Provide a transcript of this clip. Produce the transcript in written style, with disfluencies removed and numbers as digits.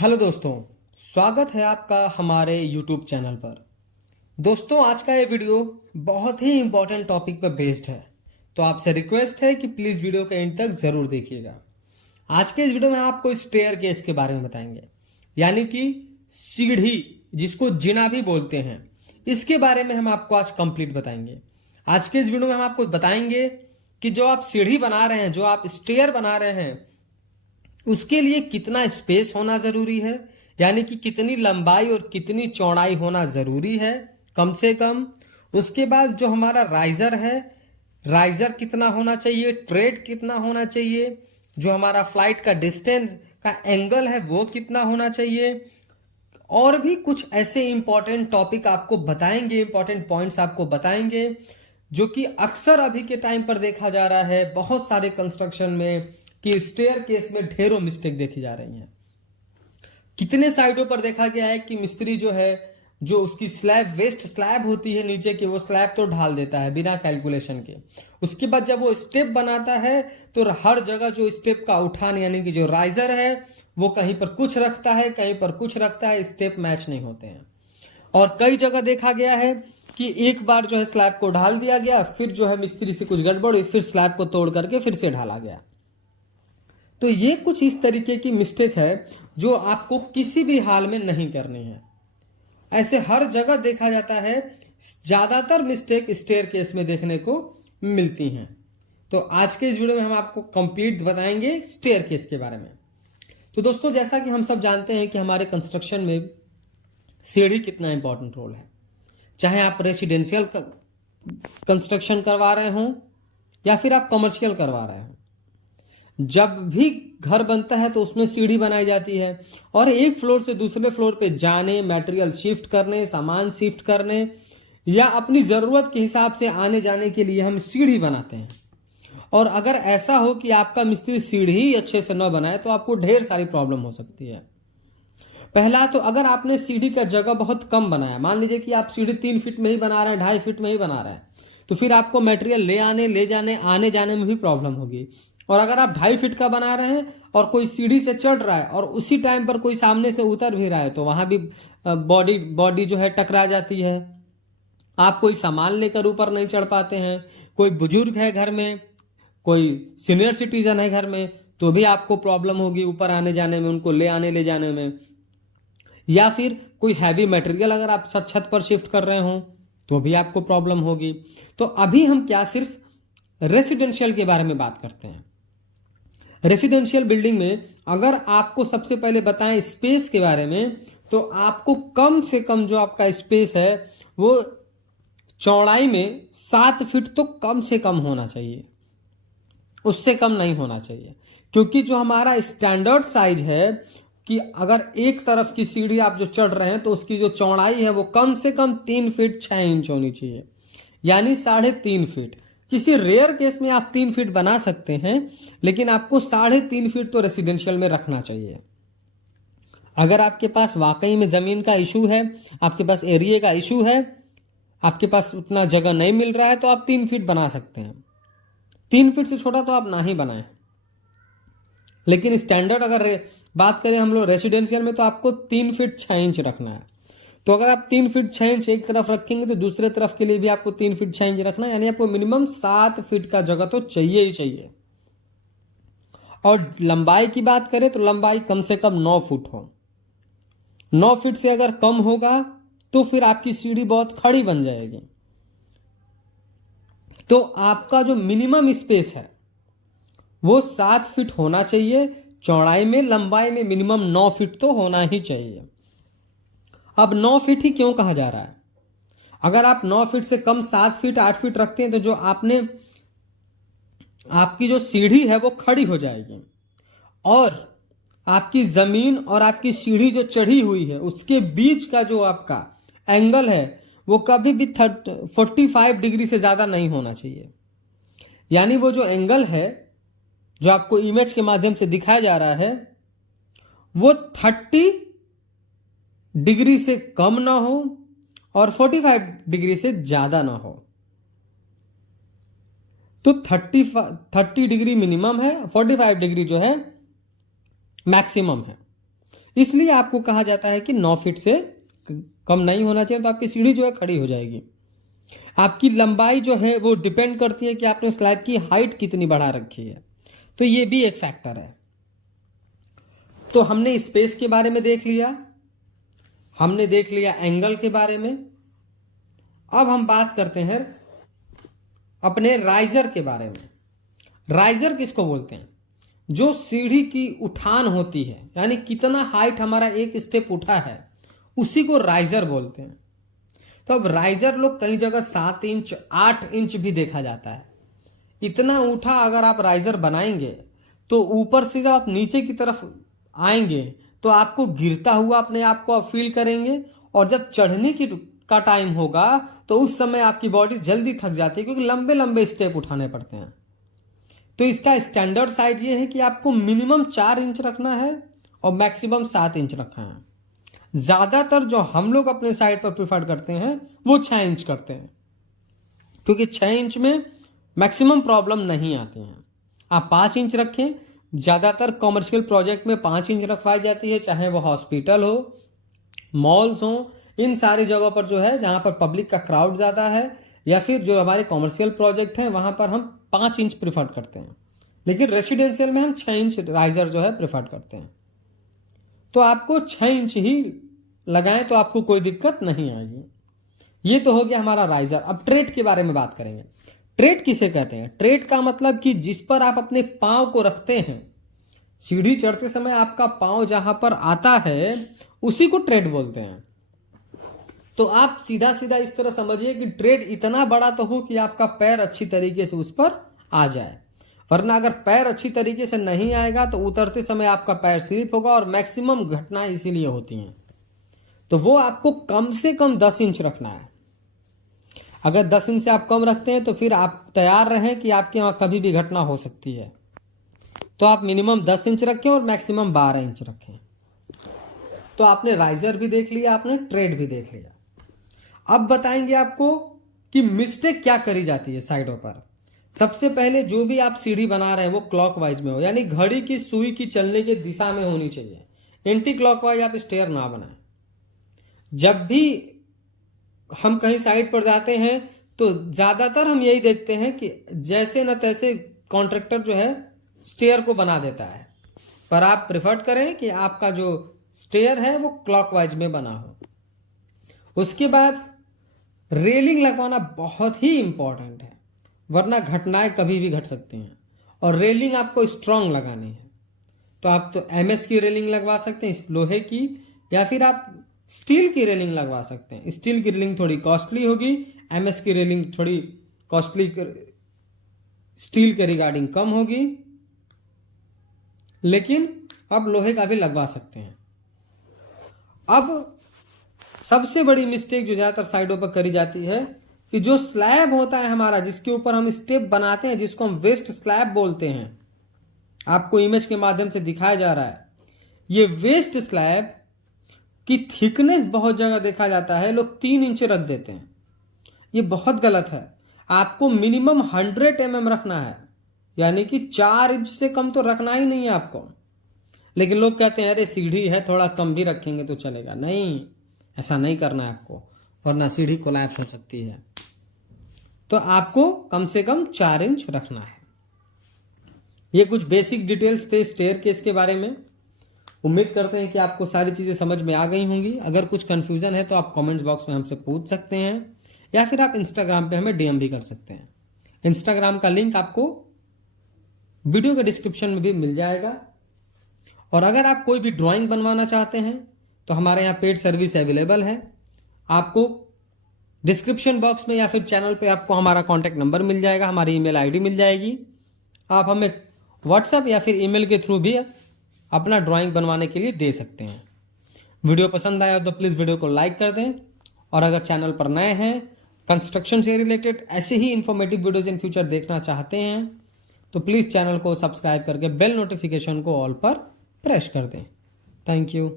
Hello दोस्तों, स्वागत है आपका हमारे YouTube चैनल पर। दोस्तों, आज का ये वीडियो बहुत ही इम्पोर्टेंट टॉपिक पर बेस्ड है, तो आपसे रिक्वेस्ट है कि प्लीज़ वीडियो के एंड तक ज़रूर देखिएगा। आज के इस वीडियो में हम आपको स्टेयर केस के बारे में बताएंगे, यानी कि सीढ़ी, जिसको जिना भी बोलते हैं, इसके बारे में हम आपको आज कंप्लीट बताएंगे। आज के इस वीडियो में हम आपको बताएंगे कि जो आप सीढ़ी बना रहे हैं, जो आप स्टेयर बना रहे हैं, उसके लिए कितना स्पेस होना जरूरी है, यानी कि कितनी लंबाई और कितनी चौड़ाई होना जरूरी है कम से कम। उसके बाद जो हमारा राइजर है, राइजर कितना होना चाहिए, ट्रेड कितना होना चाहिए, जो हमारा फ्लाइट का डिस्टेंस का एंगल है वो कितना होना चाहिए, और भी कुछ ऐसे इंपॉर्टेंट टॉपिक आपको बताएंगे, इंपॉर्टेंट पॉइंट्स आपको बताएंगे, जो कि अक्सर अभी के टाइम पर देखा जा रहा है बहुत सारे कंस्ट्रक्शन में कि स्टेयर केस में ढेरों मिस्टेक देखी जा रही हैं। कितने साइडों पर देखा गया है कि मिस्त्री जो है, जो उसकी स्लैब, वेस्ट स्लैब होती है नीचे की, वो स्लैब तो ढाल देता है बिना कैलकुलेशन के। उसके बाद जब वो स्टेप बनाता है तो हर जगह जो स्टेप का उठान, यानी कि जो राइजर है, वो कहीं पर कुछ रखता है, कहीं पर कुछ रखता है, स्टेप मैच नहीं होते हैं। और कई जगह देखा गया है कि एक बार जो है स्लैब को ढाल दिया गया, फिर जो है मिस्त्री से कुछ गड़बड़ हुई, फिर स्लैब को तोड़ करके फिर से ढाला गया। तो ये कुछ इस तरीके की मिस्टेक है जो आपको किसी भी हाल में नहीं करनी है। ऐसे हर जगह देखा जाता है, ज्यादातर मिस्टेक स्टेयर केस में देखने को मिलती हैं। तो आज के इस वीडियो में हम आपको कंप्लीट बताएंगे स्टेयर केस के बारे में। तो दोस्तों, जैसा कि हम सब जानते हैं कि हमारे कंस्ट्रक्शन में सीढ़ी कितना इंपॉर्टेंट रोल है। चाहे आप रेसिडेंशियल कंस्ट्रक्शन करवा रहे हो या फिर आप कमर्शियल करवा रहे हो, जब भी घर बनता है तो उसमें सीढ़ी बनाई जाती है, और एक फ्लोर से दूसरे फ्लोर पे जाने, मटेरियल शिफ्ट करने, सामान शिफ्ट करने, या अपनी जरूरत के हिसाब से आने जाने के लिए हम सीढ़ी बनाते हैं। और अगर ऐसा हो कि आपका मिस्त्री सीढ़ी ही अच्छे से न बनाए तो आपको ढेर सारी प्रॉब्लम हो सकती है। पहला तो, अगर आपने सीढ़ी का जगह बहुत कम बनाया, मान लीजिए कि आप सीढ़ी 3 फीट में ही बना रहे हैं, 2.5 फीट में ही बना रहे हैं, तो फिर आपको मटेरियल ले आने, ले जाने, आने जाने में भी प्रॉब्लम होगी। और अगर आप 2.5 फीट का बना रहे हैं और कोई सीढ़ी से चढ़ रहा है और उसी टाइम पर कोई सामने से उतर भी रहा है, तो वहां भी बॉडी जो है टकरा जाती है। आप कोई सामान लेकर ऊपर नहीं चढ़ पाते हैं। कोई बुजुर्ग है घर में, कोई सीनियर सिटीजन है घर में, तो भी आपको प्रॉब्लम होगी ऊपर आने जाने में, उनको ले आने ले जाने में। या फिर कोई हैवी मटेरियल अगर आप छत पर शिफ्ट कर रहे हो तो भी आपको प्रॉब्लम होगी। तो अभी हम क्या सिर्फ रेसिडेंशियल के बारे में बात करते हैं। रेसिडेंशियल बिल्डिंग में अगर आपको सबसे पहले बताएं स्पेस के बारे में, तो आपको कम से कम जो आपका स्पेस है वो चौड़ाई में 7 फीट तो कम से कम होना चाहिए, उससे कम नहीं होना चाहिए। क्योंकि जो हमारा स्टैंडर्ड साइज है कि अगर एक तरफ की सीढ़ी आप जो चढ़ रहे हैं तो उसकी जो चौड़ाई है वो कम से कम 3 फीट 6 इंच होनी चाहिए, यानी 3.5 फीट। किसी रेयर केस में आप 3 फीट बना सकते हैं, लेकिन आपको 3.5 फीट तो रेसिडेंशियल में रखना चाहिए। अगर आपके पास वाकई में जमीन का इशू है, आपके पास एरिया का इशू है, आपके पास उतना जगह नहीं मिल रहा है, तो आप 3 फीट बना सकते हैं। 3 फीट से छोटा तो आप ना ही बनाएं। लेकिन स्टैंडर्ड अगर बात करें हम लोग रेसिडेंशियल में, तो आपको 3 फीट 6 इंच रखना है। तो अगर आप 3 फीट 6 इंच एक तरफ रखेंगे तो दूसरे तरफ के लिए भी आपको 3 फीट 6 इंच रखना है, यानी आपको मिनिमम 7 फीट का जगह तो चाहिए ही चाहिए। और लंबाई की बात करें तो लंबाई कम से कम 9 फुट हो। 9 फीट से अगर कम होगा तो फिर आपकी सीढ़ी बहुत खड़ी बन जाएगी। तो आपका जो मिनिमम स्पेस है वो 7 फीट होना चाहिए चौड़ाई में, लंबाई में मिनिमम 9 फीट तो होना ही चाहिए। अब 9 फीट ही क्यों कहा जा रहा है? अगर आप 9 फीट से कम 7 फीट 8 फीट रखते हैं तो जो आपकी जो सीढ़ी है वो खड़ी हो जाएगी, और आपकी जमीन और आपकी सीढ़ी जो चढ़ी हुई है उसके बीच का जो आपका एंगल है वो कभी भी 45 डिग्री से ज्यादा नहीं होना चाहिए। यानी वो जो एंगल है जो आपको इमेज के माध्यम से दिखाया जा रहा है वो 30 डिग्री से कम ना हो और 45 डिग्री से ज्यादा ना हो। तो 30 डिग्री मिनिमम है, 45 डिग्री जो है मैक्सिमम है। इसलिए आपको कहा जाता है कि 9 फीट से कम नहीं होना चाहिए, तो आपकी सीढ़ी जो है खड़ी हो जाएगी। आपकी लंबाई जो है वो डिपेंड करती है कि आपने स्लैब की हाइट कितनी बढ़ा रखी है, तो ये भी एक फैक्टर है। तो हमने स्पेस के बारे में देख लिया, हमने देख लिया एंगल के बारे में। अब हम बात करते हैं अपने राइजर के बारे में। राइजर किसको बोलते हैं? जो सीढ़ी की उठान होती है, यानी कितना हाइट हमारा एक स्टेप उठा है, उसी को राइजर बोलते हैं। तो अब राइजर लोग कई जगह 7 इंच 8 इंच भी देखा जाता है। इतना उठा अगर आप राइजर बनाएंगे तो ऊपर से जब आप नीचे की तरफ आएंगे तो आपको गिरता हुआ अपने आप को आप फील करेंगे, और जब चढ़ने की का टाइम होगा तो उस समय आपकी बॉडी जल्दी थक जाती है, क्योंकि लंबे लंबे स्टेप उठाने पड़ते हैं। तो इसका स्टैंडर्ड साइज ये है कि आपको मिनिमम 4 इंच रखना है और मैक्सिमम 7 इंच रखना है। ज्यादातर जो हम लोग अपने साइड पर प्रिफर करते हैं वो 6 इंच करते हैं, क्योंकि 6 इंच में मैक्सिमम प्रॉब्लम नहीं आती है। आप 5 इंच रखें, ज्यादातर कॉमर्शियल प्रोजेक्ट में 5 इंच रखवाई जाती है, चाहे वो हॉस्पिटल हो, मॉल्स हो, इन सारी जगहों पर जो है जहां पर पब्लिक का क्राउड ज्यादा है, या फिर जो हमारे कॉमर्शियल प्रोजेक्ट हैं वहां पर हम 5 इंच प्रिफर करते हैं। लेकिन रेसिडेंशियल में हम 6 इंच राइजर जो है प्रिफर करते हैं। तो आपको 6 इंच ही लगाएं तो आपको कोई दिक्कत नहीं आएगी। ये तो हो गया हमारा राइजर। अब ट्रेड के बारे में बात करेंगे। ट्रेड किसे कहते हैं? ट्रेड का मतलब कि जिस पर आप अपने पांव को रखते हैं, सीढ़ी चढ़ते समय आपका पांव जहां पर आता है उसी को ट्रेड बोलते हैं। तो आप सीधा सीधा इस तरह समझिए कि ट्रेड इतना बड़ा तो हो कि आपका पैर अच्छी तरीके से उस पर आ जाए, वरना अगर पैर अच्छी तरीके से नहीं आएगा तो उतरते समय आपका पैर स्लिप होगा, और मैक्सिमम घटनाएं इसीलिए होती हैं। तो वो आपको कम से कम 10 इंच रखना है। अगर 10 इंच से आप कम रखते हैं तो फिर आप तैयार रहें कि आपके वहां कभी भी घटना हो सकती है। तो आप मिनिमम 10 इंच रखें और मैक्सिमम 12 इंच रखें। तो आपने राइजर भी देख लिया, आपने ट्रेड भी देख लिया। अब बताएंगे आपको कि मिस्टेक क्या करी जाती है साइडों पर। सबसे पहले जो भी आप सीढ़ी बना रहे हैं वो क्लॉकवाइज में हो, यानी घड़ी की सुई की चलने की दिशा में होनी चाहिए। एंटी क्लॉकवाइज आप स्टेयर ना बनाएं। जब भी हम कहीं साइड पर जाते हैं तो ज्यादातर हम यही देखते हैं कि जैसे न तैसे कॉन्ट्रैक्टर जो है स्टेयर को बना देता है, पर आप प्रेफर करें कि आपका जो स्टेयर है वो क्लॉकवाइज में बना हो। उसके बाद रेलिंग लगवाना बहुत ही इंपॉर्टेंट है, वरना घटनाएं कभी भी घट सकती हैं। और रेलिंग आपको स्ट्रांग लगानी है, तो आप तो एमएस की रेलिंग लगवा सकते हैं, इस लोहे की, या फिर आप स्टील की रेलिंग लगवा सकते हैं। स्टील की रेलिंग थोड़ी कॉस्टली होगी, एमएस की रेलिंग थोड़ी कॉस्टली स्टील के रिगार्डिंग कम होगी, लेकिन आप लोहे का भी लगवा सकते हैं। अब सबसे बड़ी मिस्टेक जो ज्यादातर साइडों पर करी जाती है कि जो स्लैब होता है हमारा, जिसके ऊपर हम स्टेप बनाते हैं, जिसको हम वेस्ट स्लैब बोलते हैं, आपको इमेज के माध्यम से दिखाया जा रहा है। ये वेस्ट स्लैब की थिकनेस बहुत जगह देखा जाता है लोग 3 इंच रख देते हैं। ये बहुत गलत है। आपको मिनिमम 100 mm रखना है, यानी कि 4 इंच से कम तो रखना ही नहीं है आपको। लेकिन लोग कहते हैं अरे सीढ़ी है थोड़ा कम भी रखेंगे तो चलेगा। नहीं, ऐसा नहीं करना है आपको, वरना सीढ़ी कोलैप्स हो सकती है। तो आपको कम से कम 4 इंच रखना है। ये कुछ बेसिक डिटेल्स थे स्टेयरकेस के बारे में। उम्मीद करते हैं कि आपको सारी चीजें समझ में आ गई होंगी। अगर कुछ कंफ्यूजन है तो आप कमेंट्स बॉक्स में हमसे पूछ सकते हैं, या फिर आप इंस्टाग्राम पे हमें डीएम भी कर सकते हैं। इंस्टाग्राम का लिंक आपको वीडियो के डिस्क्रिप्शन में भी मिल जाएगा। और अगर आप कोई भी ड्राइंग बनवाना चाहते हैं तो हमारे यहाँ पेड सर्विस अवेलेबल है। आपको डिस्क्रिप्शन बॉक्स में या फिर चैनल पे आपको हमारा कॉन्टैक्ट नंबर मिल जाएगा, हमारी ईमेल आईडी मिल जाएगी। आप हमें व्हाट्सएप या फिर ईमेल के थ्रू भी अपना ड्राइंग बनवाने के लिए दे सकते हैं। वीडियो पसंद आया तो प्लीज़ वीडियो को लाइक कर दें, और अगर चैनल पर नए हैं, कंस्ट्रक्शन से रिलेटेड ऐसे ही इंफॉर्मेटिव वीडियोज इन फ्यूचर देखना चाहते हैं तो प्लीज़ चैनल को सब्सक्राइब करके बेल नोटिफिकेशन को ऑल पर प्रेस कर दें। Thank you.